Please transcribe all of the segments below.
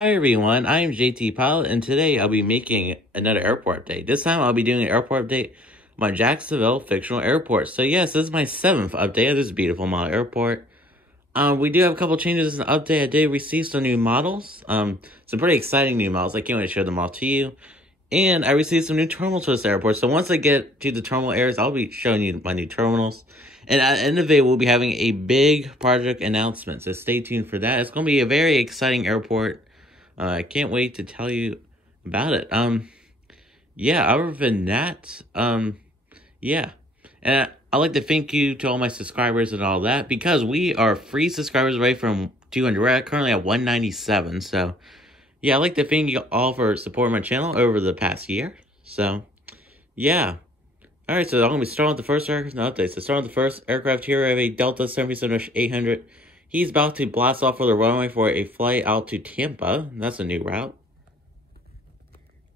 Hi everyone, I am JT Pilot, and today I'll be making another airport update. This time I'll be doing an airport update on Jacksonville Fictional Airport. So yes, this is my 7th update of this beautiful model airport. We do have a couple changes in the update. I did receive some new models, some pretty exciting new models. I can't wait to show them all to you. And I received some new terminals to this airport. So once I get to the terminal areas, I'll be showing you my new terminals. And at the end of the video, we'll be having a big project announcement. So stay tuned for that. It's going to be a very exciting airport. I can't wait to tell you about it. Yeah, other than that, yeah. And I'd like to thank you to all my subscribers and all that, because we are 3 subscribers away from 200. We're currently at 197, so yeah, I'd like to thank you all for supporting my channel over the past year. So, yeah. Alright, so I'm going to be starting with the first aircraft update. So starting with the first aircraft here, I have a Delta 737-800. He's about to blast off for the runway for a flight out to Tampa. That's a new route.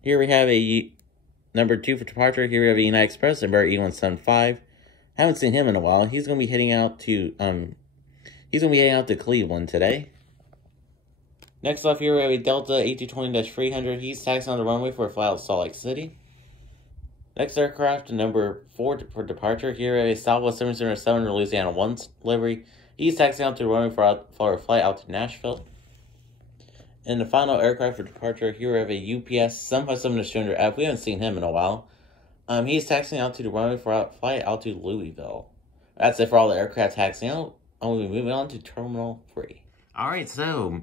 Here we have a number 2 for departure. Here we have a United Express, number E175. Haven't seen him in a while. He's going to be heading out to Cleveland today. Next off here we have a Delta A220-300. He's taxiing on the runway for a flight out to Salt Lake City. Next aircraft, number 4 for departure. Here we have a Southwest 707 Louisiana 1 livery. He's taxiing out to the runway for a flight out to Nashville. And the final aircraft for departure, here we have a UPS 757-200F. We haven't seen him in a while. He's taxiing out to the runway for a flight out to Louisville. That's it for all the aircraft taxiing out. We'll be moving on to Terminal 3. Alright, so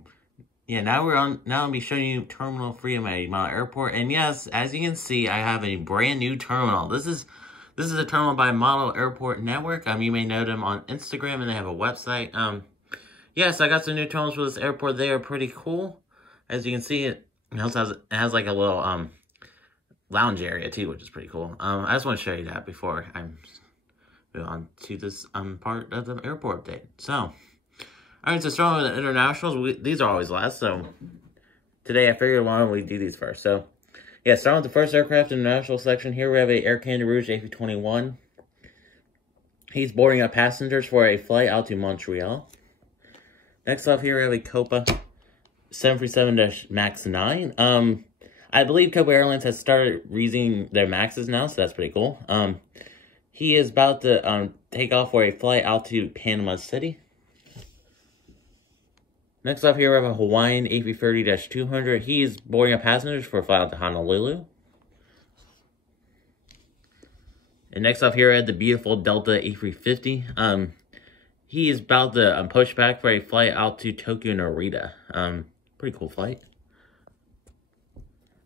yeah, now I'll be showing you Terminal 3 of my model airport. And yes, as you can see, I have a brand new terminal. This is a terminal by Model Airport Network. You may know them on Instagram, and they have a website. Yes, I got some new terminals for this airport. They are pretty cool. As you can see, it has like a little lounge area too, which is pretty cool. I just want to show you that before I move on to this part of the airport update. So, alright, so starting with the internationals, these are always last. So today I figured why don't we do these first. So yeah, starting with the first aircraft international section, here we have a Air Canada Rouge A321. He's boarding up passengers for a flight out to Montreal. Next off here we have a Copa 737 MAX 9. I believe Copa Airlines has started using their MAXs now, so that's pretty cool. He is about to take off for a flight out to Panama City. Next up here, we have a Hawaiian A330-200. He is boarding up passengers for a flight out to Honolulu. And next up here, I have the beautiful Delta A350. He is about to push back for a flight out to Tokyo Narita. Pretty cool flight.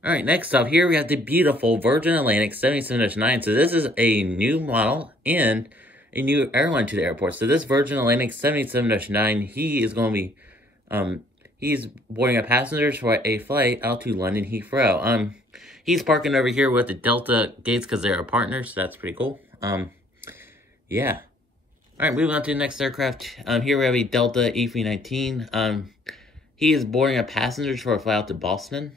Alright, next up here, we have the beautiful Virgin Atlantic 77-9. So this is a new model and a new airline to the airport. So this Virgin Atlantic 77-9, he is going to be he's boarding up passengers for a flight out to London Heathrow. He's parking over here with the Delta gates because they're a partner, so that's pretty cool. Yeah. Alright, moving on to the next aircraft. Here we have a Delta A319. He is boarding up passengers for a flight out to Boston.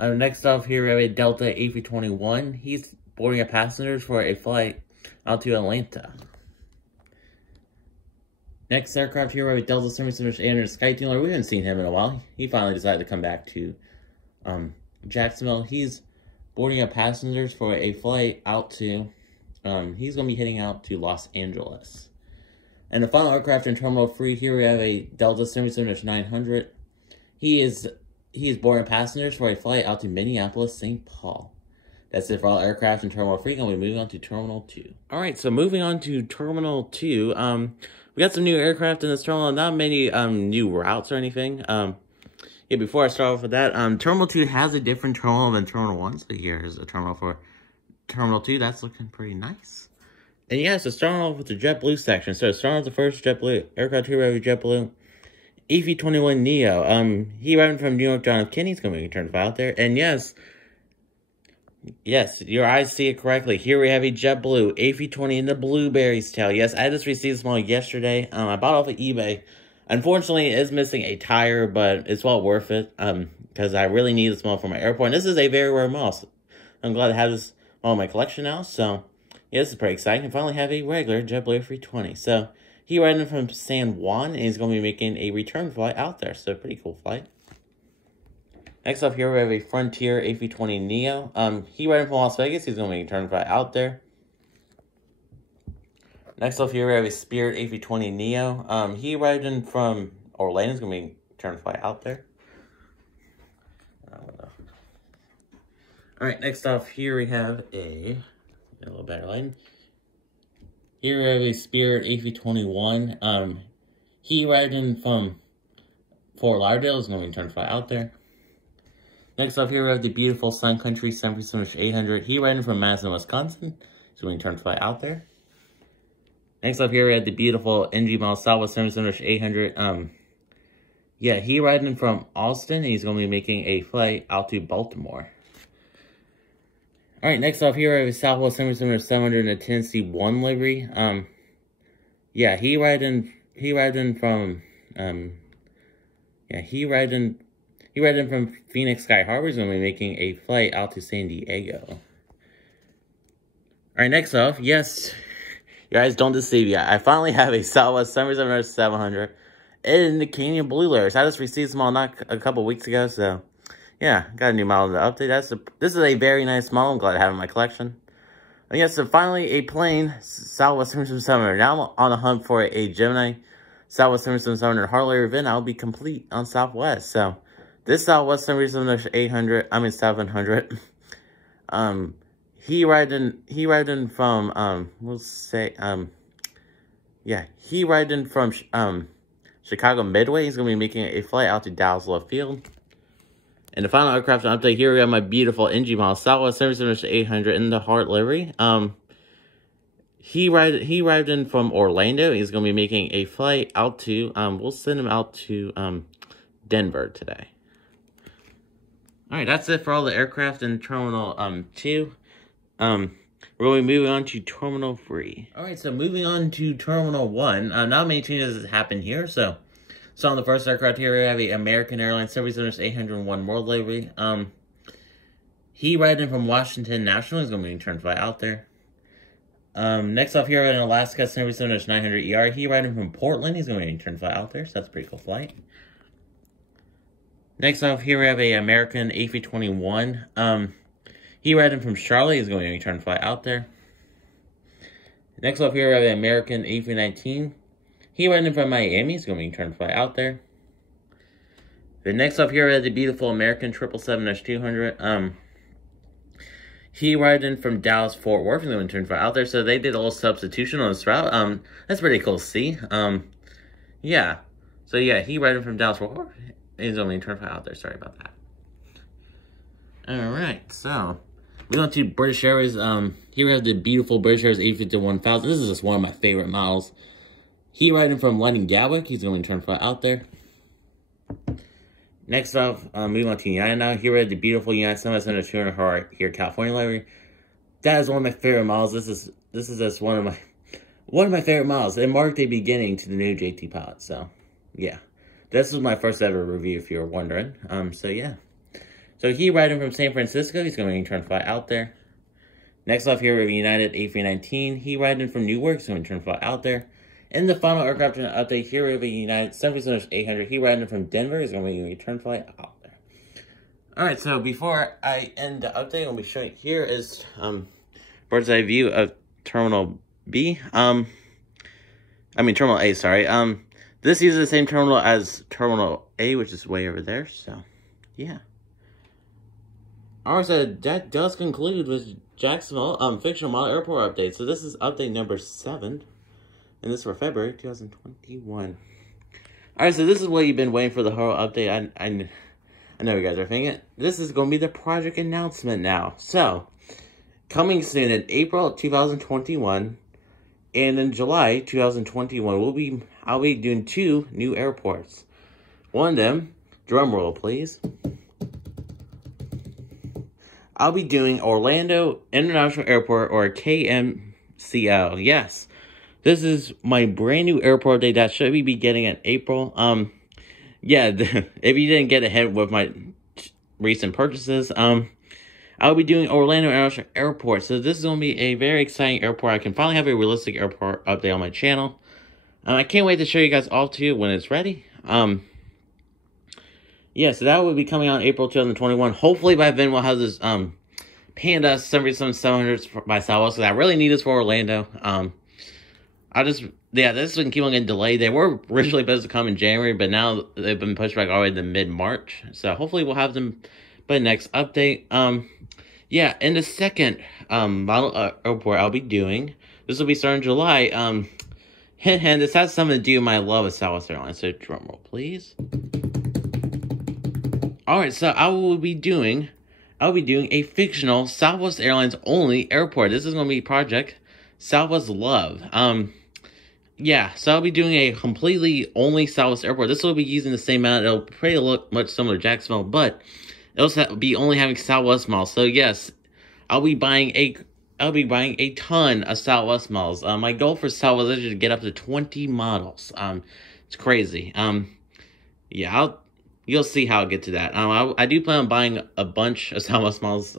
Next off here we have a Delta A321. He's boarding up passengers for a flight out to Atlanta. Next aircraft here, we have a Delta 737-800 SkyTealer. We haven't seen him in a while. He finally decided to come back to Jacksonville. He's boarding up passengers for a flight out to, he's going to be heading out to Los Angeles. And the final aircraft in Terminal 3, here we have a Delta 737-900. He is boarding passengers for a flight out to Minneapolis, St. Paul. That's it for all aircraft in Terminal 3, and we're moving on to Terminal 2. Alright, so moving on to Terminal 2, we got some new aircraft in this terminal, not many new routes or anything. Yeah, before I start off with that, Terminal 2 has a different terminal than Terminal 1. So here's a terminal for Terminal 2. That's looking pretty nice. And yeah, so starting off with the JetBlue section. So starting with the first JetBlue aircraft here, we have a JetBlue A321neo. He arrived from New York John F. Kennedy. He's going to be returned out there. And yes, your eyes see it correctly. Here we have a JetBlue A320 in the Blueberry's tail. Yes, I just received this model yesterday. I bought it off of eBay. Unfortunately, it is missing a tire, but it's well worth it. Because I really need this model for my airport. And this is a very rare model. So I'm glad to have this model in my collection now. So, yeah, this is pretty exciting. I finally have a regular JetBlue A320. So, He riding from San Juan, and he's going to be making a return flight out there. So, pretty cool flight. Next up here, we have a Frontier A320neo. He riding from Las Vegas. He's going to be a return flight out there. Next up here, we have a Spirit A320neo. He riding from Orlando. He's going to be a return flight out there. Alright, next off here we have a little better lighting. Here we have a Spirit A321. He riding from Fort Lauderdale. Is going to be turned fly out there. Next up here we have the beautiful Sun Country 737-800. He riding from Madison, Wisconsin. He's going to turn fly out there. Next up here we have the beautiful NG model Southwest 737-800. Yeah, he riding from Austin. And he's going to be making a flight out to Baltimore. Alright, next off here, I have a Southwest 737 in a Tennessee 1 livery. Yeah, he riding from Phoenix Sky Harbor. He's going to be making a flight out to San Diego. Alright, next off, yes, you guys don't deceive yet. I finally have a Southwest 737-700 in the Canyon Blue layers. I just received them all not a couple weeks ago, so yeah, got a new model to update. This is a very nice model. I'm glad to have it in my collection. And yes, so finally a plain Southwest 737. Now I'm on the hunt for a Gemini Southwest 737 Harley event. I'll be complete on Southwest. So this Southwest 737-700. He riding from he riding from Chicago Midway. He's gonna be making a flight out to Dallas Love Field. And the final aircraft update here, we have my beautiful NG model Southwest 737-800 in the Heart livery. He arrived in from Orlando. He's going to be making a flight out to, we'll send him out to Denver today. Alright, that's it for all the aircraft in Terminal 2. We're going to be moving on to Terminal 3. Alright, so moving on to Terminal 1. Not many changes have happened here, so on the first aircraft here, we have the American Airlines 737-801 World livery. He riding from Washington National. He's going to be turned fly out there. Next off here, we have an Alaska 737-900ER. He riding from Portland. He's going to be turned fly out there, so that's a pretty cool flight. Next off here, we have a American A321. He riding from Charlotte. He's going to be turned fly out there. Next off here, we have an American A319. He riding from Miami. He's going to be turned fly out there. The next up here, we have the beautiful American 777-200. He riding from Dallas Fort Worth. He's going to turn fly out there. So they did a little substitution on this route. That's pretty cool to see. Yeah. So yeah, he riding from Dallas Fort Worth. He's going to turn fly out there. Sorry about that. All right. So we went to British Airways. Here we have the beautiful British Airways A350-1000. This is just one of my favorite models. He riding from London Gatwick. He's going to turn fly out there. Next up, moving on to United now. Here we have the beautiful United 777-200 here, California livery. That is one of my favorite models. This is just one of my favorite models. It marked a beginning to the new JT Pilot. So yeah, this was my first ever review, if you were wondering. So yeah, so he riding from San Francisco. He's going to turn fly out there. Next up here we have United A319. He riding from Newark. He's going to turn fly out there. And the final aircraft update here, we have a United 737-800. He riding from Denver. He's going to be a return flight out there. Alright, so before I end the update, I'm going to be showing here is bird's eye view of Terminal B. Terminal A, sorry. This uses the same terminal as Terminal A, which is way over there. So, yeah. Alright, so that does conclude with Jacksonville fictional model airport update. So this is update number 7. And this is for February 2021. Alright, so this is what you've been waiting for the whole update. I know you guys are thinking. This is going to be the project announcement now. So, coming soon in April 2021 and in July 2021, I'll be doing 2 new airports. One of them, drum roll please. I'll be doing Orlando International Airport, or KMCL. Yes. This is my brand new airport day that should be getting in April. Yeah, if you didn't get ahead with my recent purchases, I'll be doing Orlando International Airport. So this is going to be a very exciting airport. I can finally have a realistic airport update on my channel. I can't wait to show you guys all to you when it's ready. Yeah, so that will be coming out in April 2021. Hopefully by then we'll have this Panda 777-700s by Southwest, because I really need this for Orlando. This one keep on getting delayed. They were originally supposed to come in January, but now they've been pushed back already to mid-March. So hopefully we'll have them by the next update. Yeah, in the second model airport I'll be doing, this will be starting in July. Hint, hint, this has something to do with my love of Southwest Airlines. So drum roll, please. Alright, so I will be doing a fictional Southwest Airlines only airport. This is going to be Project Southwest Love. Yeah, so I'll be doing a completely only Southwest airport. This will be using the same amount. It'll pretty look much similar to Jacksonville, but it'll be only having Southwest miles. So yes, I'll be buying a ton of Southwest miles. My goal for Southwest is to get up to 20 models. It's crazy. Yeah, you'll see how I'll get to that. I do plan on buying a bunch of Southwest miles.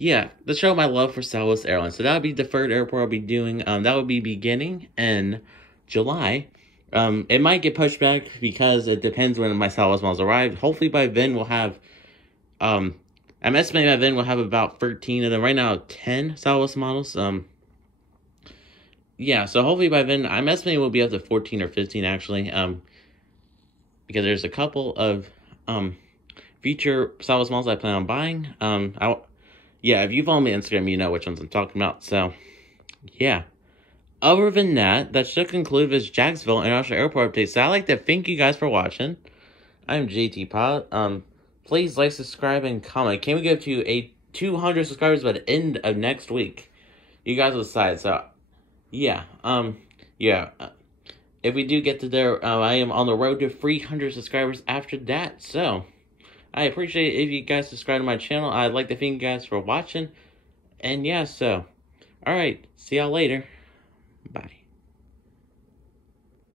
Yeah, to show my love for Southwest Airlines. So that'll be the third airport I'll be doing. That will be beginning in July. It might get pushed back because it depends when my Southwest miles arrive. Hopefully by then we'll have, I'm estimating by then we'll have about 13 of them. Right now, 10 Southwest models. Yeah, so hopefully by then, I'm estimating we'll be up to 14 or 15 actually. Because there's a couple of future Southwest models I plan on buying. Yeah, if you follow me on Instagram, you know which ones I'm talking about. So, yeah. Other than that, that should conclude this Jacksonville International Airport update. So, I'd like to thank you guys for watching. I'm JT Pilot. Please like, subscribe, and comment. Can we get to 200 subscribers by the end of next week? You guys will decide. So, yeah. If we do get to there, I am on the road to 300 subscribers after that. So, I appreciate it if you guys subscribe to my channel. I'd like to thank you guys for watching. And yeah, so, alright, see y'all later. Bye.